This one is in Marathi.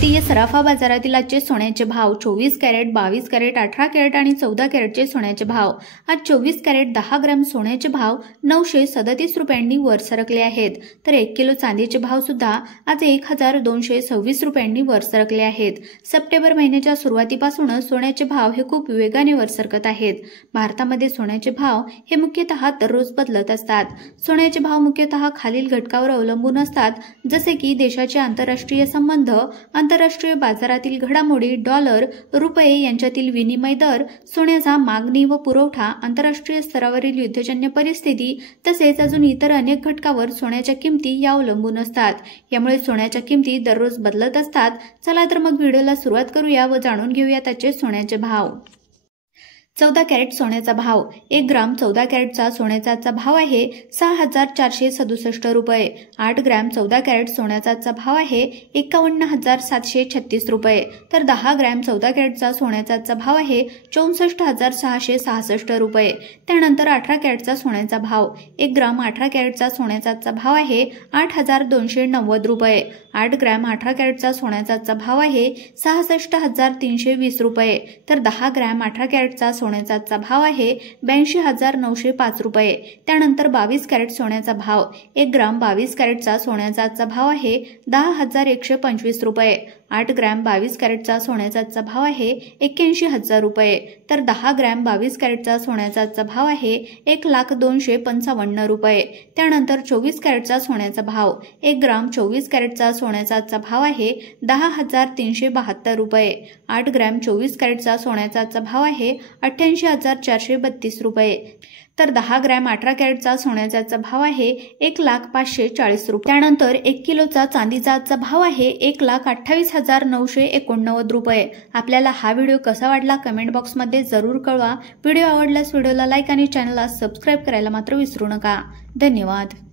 भारतीय सराफा बाजारातील आजचे सोन्याचे भाव 24 कॅरेट, 22 कॅरेट, 18 कॅरेट आणि 14 कॅरेटचे सोन्याचे भाव। आज 24 कॅरेट 10 ग्रॅम सोन्याचे भाव 937 रुपयांनी वर सरकले आहेत, तर 1 किलो चांदीचे भाव सुद्धा आज 1226 रुपयांनी वर सरकले आहेत। सप्टेंबर महिन्याच्या सुरुवातीपासूनच सोन्याचे भाव हे खूप वेगाने वर सरकत आहेत। भारतामध्ये सोन्याचे भाव हे मुख्यतः दररोज बदलत असतात। सोन्याचे भाव मुख्यतः खालील घटकावर अवलंबून असतात, जसे की देशाचे आंतरराष्ट्रीय संबंध, आंतरराष्ट्रीय बाजारातील घडामोडी, डॉलर, रुपये यांच्यातील विनिमय दर, सोन्याचा मागणी व पुरवठा, आंतरराष्ट्रीय स्तरावरील युद्धजन्य परिस्थिती तसेच अजून इतर अनेक घटकावर सोन्याच्या किमती या अवलंबून असतात। यामुळे सोन्याच्या किमती दररोज बदलत असतात। चला तर मग व्हिडिओला सुरुवात करूया व जाणून घेऊया त्याचे सोन्याचे भाव। 14 कॅरेट सोन्याचा भाव 1 ग्राम 14 कॅरेटचा सोन्याचा भाव आहे 6467 रुपये। 8 ग्रॅम 14 कॅरेट सोन्याचा भाव आहे 51736 रुपये, तर 10 ग्रॅम 14 कॅरेटचा सोन्याचा भाव आहे 64666 रुपये। त्यानंतर 18 कॅरेटचा सोन्याचा भाव 1 ग्राम 18 कॅरेटचा सोन्याचा भाव आहे 8290 रुपये। 8 ग्रॅम 18 कॅरेटचा सोन्याचा भाव आहे 66320 रुपये, तर 10 ग्रॅम 18 कॅरेटचा सोन्याचा भाव आहे 82,905 रुपये। त्यानंतर 22 कॅरेट सोन्याचा भाव 1 ग्राम 22 कॅरेटचा सोन्याचा भाव आहे 10,125 रुपये। 8 ग्रॅम 22 कॅरेटचा सोन्याचा भाव आहे 81,000 रुपये, तर 10 ग्रॅम 22 कॅरेटचा सोन्याचा भाव आहे 1,02,55 रुपये। त्यानंतर 24 कॅरेटचा सोन्याचा भाव 1 ग्राम 24 कॅरेटचा सोन्याचा भाव आहे 10,372 रुपये। 8 ग्रॅम 24 कॅरेटचा सोन्याचा भाव आहे 88,432 रुपये, तर 10 ग्रॅम 18 कॅरेटचा सोन्याचा भाव आहे 1,05,40 रुपये। त्यानंतर 1 किलोचा चांदीचा भाव आहे 1,28,989 रुपये। आपल्याला हा व्हिडिओ कसा वाटला कमेंट बॉक्समध्ये जरूर कळवा। व्हिडिओ आवडल्यास व्हिडिओला लाईक आणि चॅनलला सबस्क्राईब करायला मात्र विसरू नका। धन्यवाद।